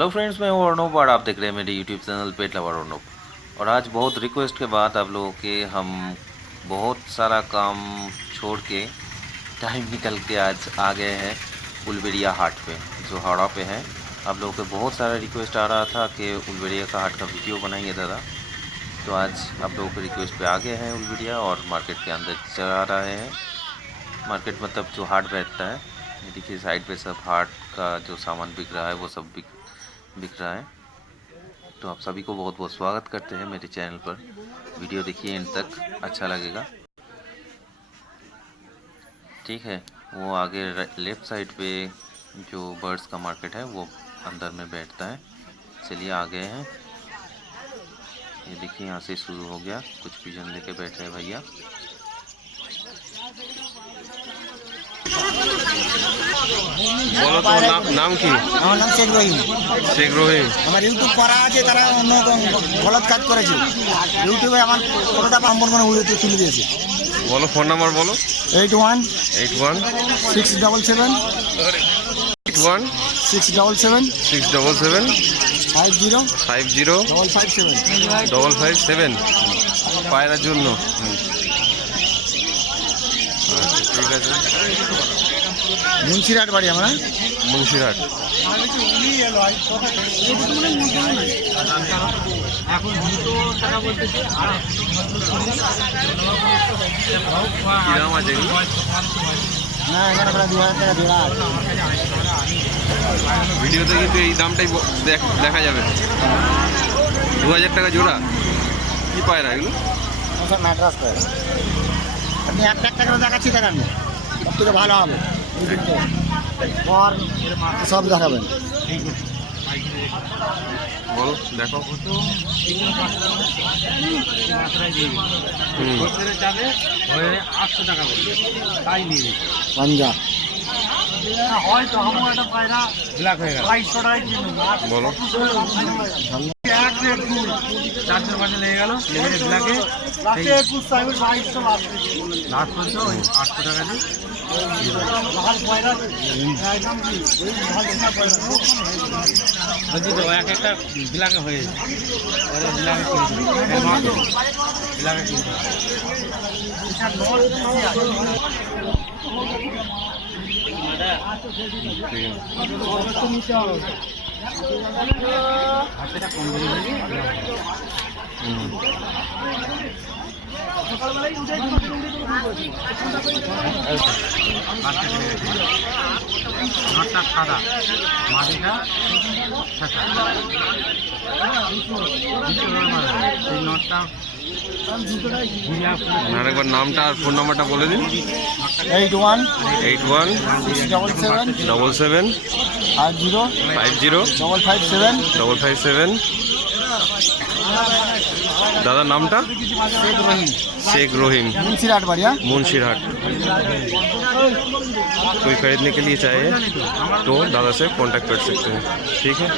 Hello friends, मैं हूं अर्नब और आप देख रहे हैं मेरे यूट्यूब चैनल पेट लवर अर्नब। और आज बहुत रिक्वेस्ट के बाद आप लोगों के हम बहुत सारा काम छोड़ के टाइम निकल के आज आ गए हैं उलबेड़िया हाट पे, जो हावड़ा पे है। आप लोगों के बहुत सारा रिक्वेस्ट आ रहा था कि उलबेड़िया का हाट का वीडियो बनाइए दादा, तो आज आप लोगों के रिक्वेस्ट पे आ गए हैं उलबेड़िया और मार्केट के अंदर चला रहे हैं। मार्केट मतलब जो हाट बैठता है, ये देखिए साइड पे सब हाट का जो सामान बिक रहा है वो सब बिक रहा है। तो आप सभी को बहुत बहुत स्वागत करते हैं मेरे चैनल पर। वीडियो देखिए एंड तक, अच्छा लगेगा। ठीक है, वो आगे लेफ्ट साइड पे जो बर्ड्स का मार्केट है वो अंदर में बैठता है। चलिए आ गए हैं। ये देखिए यहाँ से शुरू हो गया, कुछ पिजन लेके बैठे हैं भैया। বলো তোমার নাম কি? আমার নাম শেখ রহিম। শেখ রহিম। আমার ইউটিউব করা আছে, তারা অন্য গলত কাজ করেছে। ইউটিউবে আমার কতটা পাম্পন করে উড়ে তুলে দিয়েছে। বলো ফোন নাম্বার বলো। 81 677 557 পায়রার জন্য। ঠিক আছে, মুন্সিরহাট বাড়ি আমার। মুন্সিরহাট। কি দাম আছে? না, এখানে প্রায় 2000 টাকা জোড়া আছে। ভিডিওতে কিন্তু এই দামটাই দেখা যাবে। 2000 টাকা জোড়া। কি পায়রা এগুলো? স্যার ম্যাড্রাস পায়রা। আপনি একটা একটা করে দেখাচ্ছি, দেখান সব থেকে ভালো হবে। সব দেখাবেন। বলো, দেখো। পাঞ্জাব বলো। একটা বিলাকে হয়ে নটটা সাদা, মাটিটা নটটা। আরেকবার নামটা আর ফোন নাম্বারটা বলে দিন। 81 77 50 557 557। दादा नामটা? शेख रहीम। मुंशीरहाट बढ़िया। मुंशीरहाट। कोई खरीदने के लिए चाहे तो दादा से कांटेक्ट कर सकते हैं। ठीक है।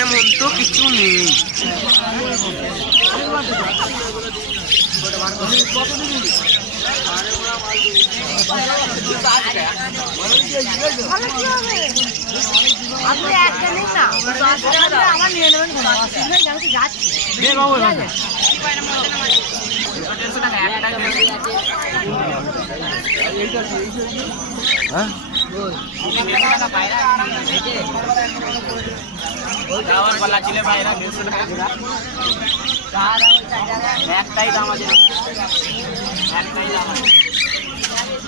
এমন তো কিছু নেই। একটাই দাম আছে, একটাই দাম আছে।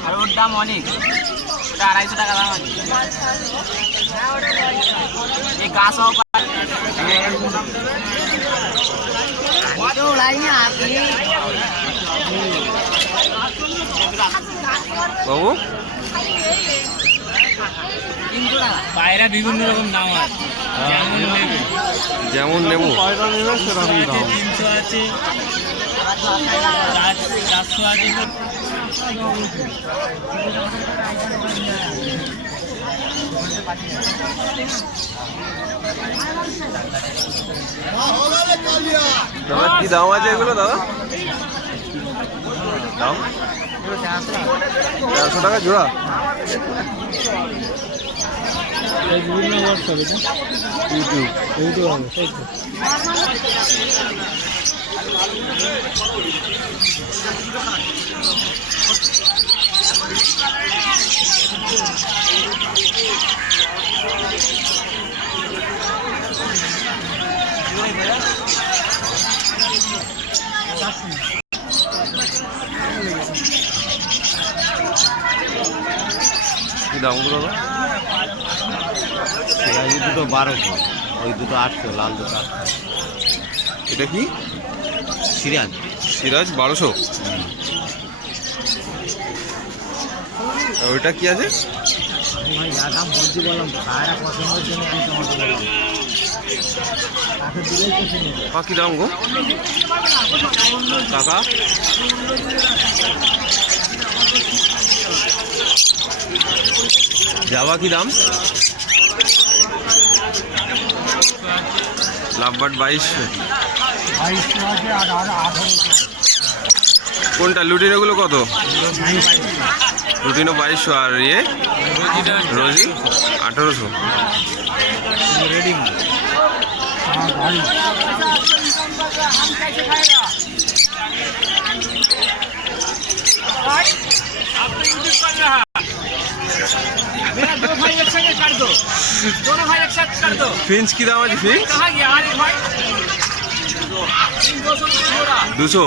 আর ওর দাম অনেক, ওটা 250 টাকা দাম আছে। এই গাছ লাইনে আপনি বাবু পায়রা বিভিন্ন রকম দাম আছে, যেমন নেবো 300 আছে, 400 আছে। দাদা কি দাম আছে এগুলো দাদা? দাম 400 টাকা জোড়া। ইউটিউব কি দামগুলো দাদা? এই দুটো 1200, ওই দুটো 800, লাল দুটো 800। এটা কি? সিরাজ সিরাজ 1200। আর ওইটা কি আছে? ভাই যা দাম বলছি বললাম, পায়রা পছন্দের জন্য আমি তোমাকে বললাম। কি দাম গো কাকা? জাভা কি দাম? লাভবার্ড 2200। কোনটা লুটিনোগুলো কত? লুটিনো 2200 আর ইয়ে রোজি 1800। ফিঞ্চ কি দাম আছে? ফিঞ্চ 200।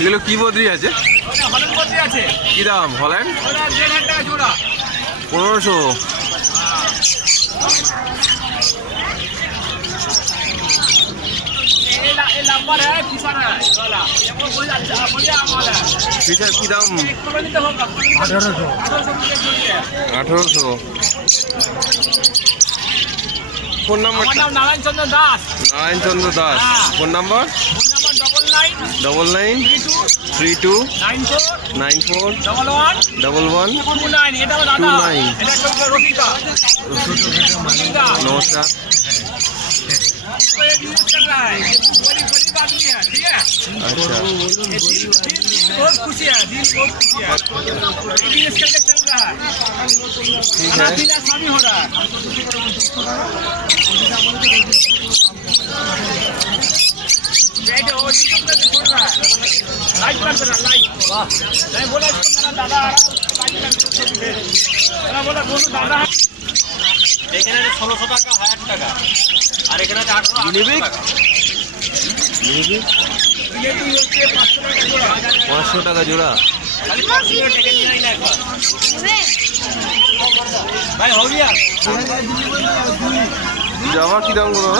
এগুলো কি বদ্রি আছে? কি দাম হল্যান্ড? 1500। ফিচার কি দাম? 1800। Phone number? Narayanchandra Das. Narayanchandra Das. Phone number? 9932 94 11 29। নমস্কার। अच्छा बहुत खुशी है, दिल बहुत खुशी है, बिजनेस करके चल रहा है, ठीक है। शादी हो रहा है। लाइक कर देना, लाइक। मैं बोला इसको मेरा दादा आ रहा है, उसको लाइक कर देना। मेरा बोला दोनों दादा है। এখানে 1600 টাকা 1000 টাকা আর এখানে 800 টাকা। 500 টাকা জোড়া। ভাই हो गया জামা কি দাম গুলো?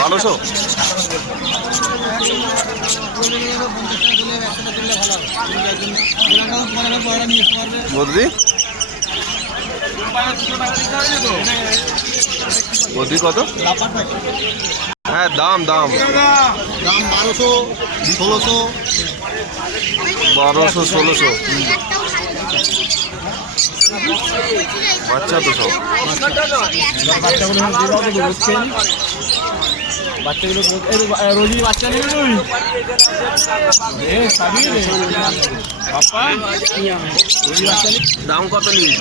1200। বদ্রি বদ্রি কত? হ্যাঁ দাম দাম 1200, 1600। 1200 1600। বাচ্চা তো সব। বাচ্চাগুলো রোজি বাচ্চা নেই দাম কত নিবি?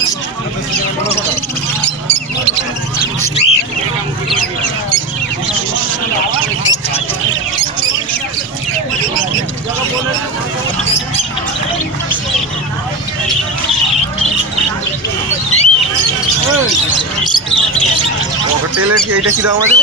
টেলের কি এইটা কি দাম আছে?